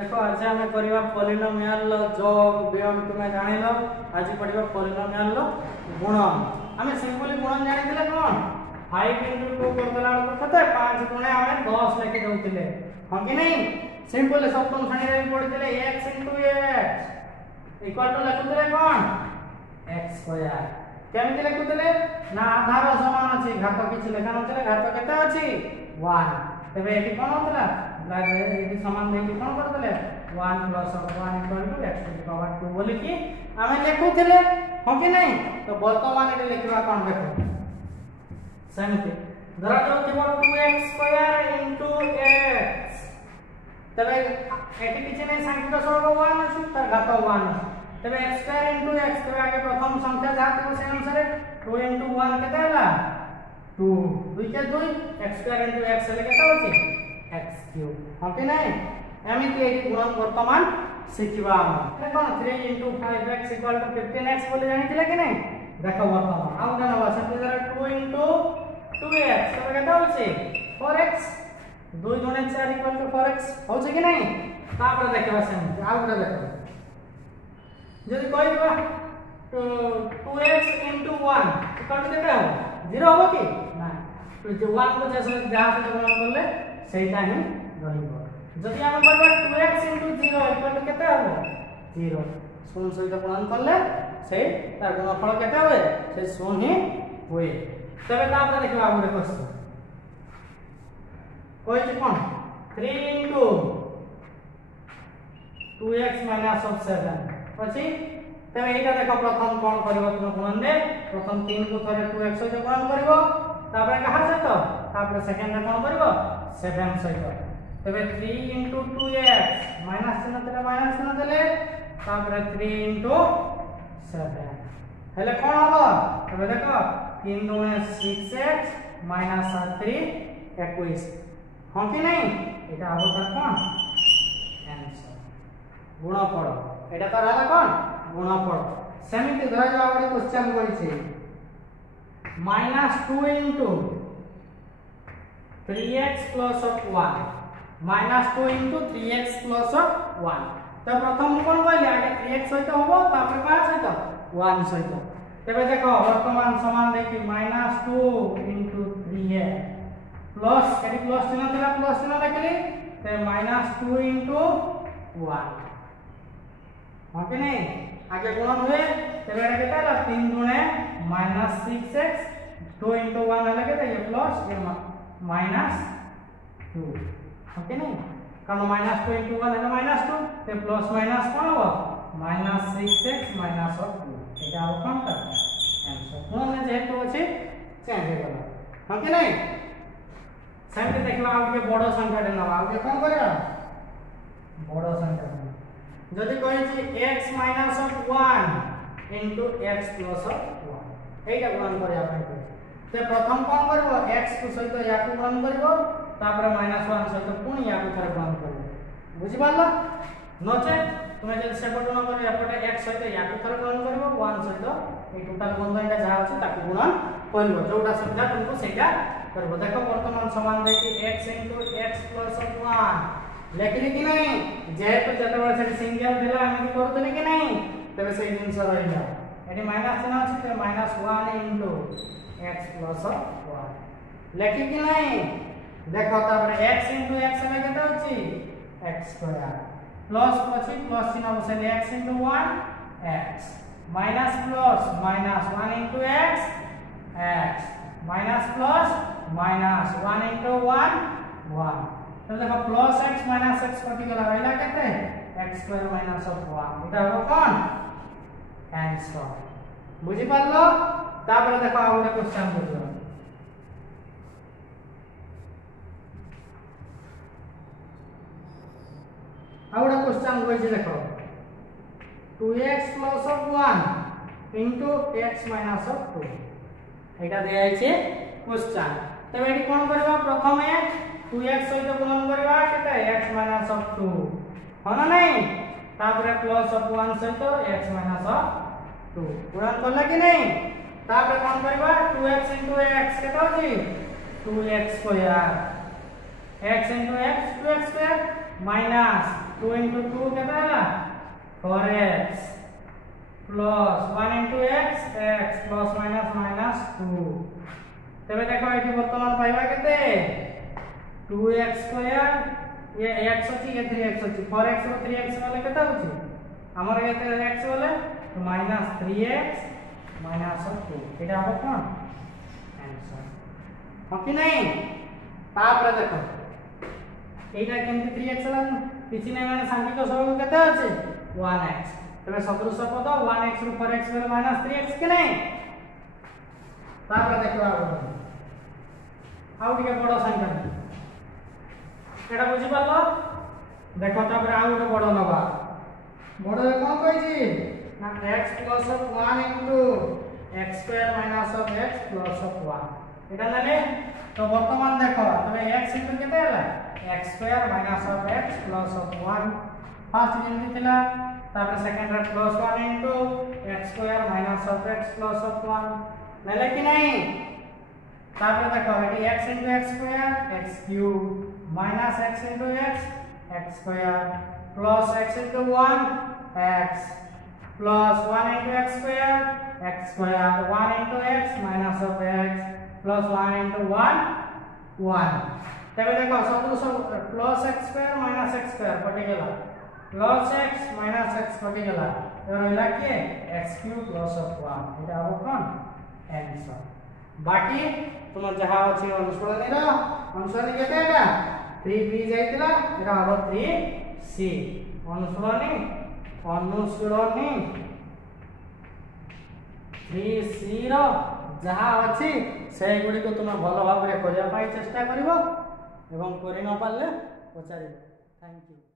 देखो आज आम करवा पॉलिनोमियल जोग वियोग तुम्हें जान लो। आज पढ़ा पॉलिनोमियल गुणन। आम सिंपली गुणन जानी कौन 5 × 2 करदेला कते 5 गुणे आम 10 लिखि दउतिले हां कि नहीं। सिंपल सप्तम श्रेणी रे पढ़ितले x * x इक्वल टू लिखुतले कौन x स्क्वायर। केमिति लिखुतले ना आधार समान अछि घात किछि लेखा नथिले घात केते अछि 1 तबे एटी कोन होतला एटी समान देकी कोन करतले 1 + 1 = x⁴ बोली कि आमे लिखुतले हो कि नहीं। तो वर्तमान एटी लिखिबा कोन देखो समिति धरा जाउ थिबो 2x² * x तबे एटी किछि नै सांख्यिक सहग 1 अछि त घात 1 तबे x² * x तबे आगे प्रथम संख्या जाति को से अनुसार 2 * 1 केते हला 2 2 के 2 x² * x ले केते होछि x³ हां कि नहीं। एमिति एटी गुणन वर्तमान सिखिबा हम कोन 3 * 5x = 15x बोले जानिथिले कि नहीं। देखो वर्तमान आउ जानबा से 2 * 2x तबे केते होछि 4x 2 * 4 = 4x होछि कि नहीं। तापर देखबा से आउ गुडा देखो जदि कहबा 2x * 1 = केते हो 0 हो कि ना। तो जो 1 को जैसे जहां से गुणन करले सेटा ही रहिबो। जदि हम करबा 2x * 0 = केते हो 0 शून्य सहित गुणन करले से तार गुणफल केते होय से शून्य ही होय। तबे तापर देखबा हम क्वेश्चन कोइ छै कोन 3 * 2x - 7 अछि। तबे एटा देखो प्रथम कोन करबो तुम गुणन दे प्रथम 3 को थरे 2x सहित गुणन करबो तापर कहा सहित तापर सेकंड रे कोन करबो 7 सहित। तबे 3 * 2x माइनस चिन्ह तले माइनस चिन्ह तले तापर 3 * 7 हेले कोन हबो तबे देखो 3 * 2 = 6x - 3 21 हां कि नहीं। एटा हबो त कोन आंसर गुणफल एटा त रहला कोन गुणफल। सेमिति धरा जाओ आबे क्वेश्चन करै छै -2 * 3x + 1 -2 * 3x + 1 तो प्रथम कोन कहले आगे 3x सहित होबो तापर का सहित 1 सहित। तबे देखो वर्तमान समान देखि -2 * 3x प्लस करी प्लस चिन्ह देला प्लस चिन्ह लिखली ते -2 * 1 हां कि नहीं। आगे गुणन हुए तबे एटा केटा ला 3 * 6x 2 * 1 हला केटा ये प्लस ये -2 हां कि नहीं। कारण -2 * 1 हला -2 ते प्लस माइनस कोन हो -6x - 2 एटा हो कोन त आंसर गुणन जेहेतु अछि चेंज हो गला हां कि नहीं। सेमते देखला आ के बड़ संख्या देना आ के कोन करबा बड़ संख्या जदि कहै छी x - 1 * x + 1 एटा गुणन करिया ପାଇଁ ते प्रथम कोन करबो x को सहित या को गुणन करबो तापर -1 सहित पुनी या को थरे गुणन करबो बुझि पारला नचे तुमे जे सेपट गुणन कर एपटे x सहित या को थरे गुणन करबो 1 सहित ए टोटल गुणन एटा जहा अछि ताको गुणन करबो जोटा सुविधा तुमको सेटा करबो। देखो वर्तमान समान देखि x * x + 1 लेखली कि नहीं जेहेतु जतबे से सिंगल देला हम करतनी कि नहीं तबे से दिन से रहिला एटी माइनस चिन्ह अछि त -1 * x + 1 लेखि कि नहीं। देखो तापर x * x में केते अछि x² प्लस अछि प्लस चिन्ह बसेले x * 1 x minus plus -1 * x x minus plus -1 * 1 1 तो देखो प्लस x माइनस x कथि गला रहला केते x² - 1 एटा हो कोन आंसर बुझि पारलो। तापर देखो आ ଗୋଟେ क्वेश्चन बुझो आ ଗୋଟେ क्वेश्चन होय छै देखो 2x + 1 * x - 2 एटा दे आइ छै क्वेश्चन। तबे एटी कोन करबा प्रथमे 2x सहित गुणन करबा केते x - 2 हो ना नहीं तापर प्लस 1 सहित x - 2 गुणन करला कि नहीं। तापर कोन करबा 2x * x केते होछि 2x² x * x 2x² minus 2 into 2 केता है 4x plus 1 into x x plus minus minus 2 तबे देखो एटी वर्तमान पाइबा केते 2x स्क्वायर ये x अछि ये 3x अछि 4x रो 3x वाले केता होछि हमर केते x वाले तो minus 3x minus 2 एटा हो कोन आंसर हो कि नहीं तापर देखो एटा केमति 3x ला किछि नै माने सांख्यिक सहग केते अछि 1x तबे सदृश पद 1x रो 4x गले minus 3x के नहीं तापर देखो आउ टिके बड़ संख्या एटा बुझि पालो देखो तापर आउ गोटे बड़ नबा बड़ कोन कहै छी ना x plus 1 into x square minus of x plus of 1 एटा नाले तो वर्तमान देखो तबे x into केते हला x square minus of x plus of 1 first जेमति थिला तापर सेकंड रे plus 1 into x square minus of x plus of 1 नाले कि नहीं तापर देखो eighty x into x square x cube minus x into x square plus x into 1 x plus 1 into x square 1 into x minus of x plus 1 into 1 तबे देखो सदृश plus x square minus x square कटि गेला plus x minus x कटि गेला तो रहला के x cube plus of 1 एटा हो कोन आंसर बाकी तुम जहा अछि अनुसरणी केते एटा 3b जाइतिला एटा हो 3c अनुसरणी 3c रो जहा अछि से गुडी को तुम भलो भाबरे करिया पाई चेष्टा करिवो एवं करि न पाले पचारिबो थैंक यू।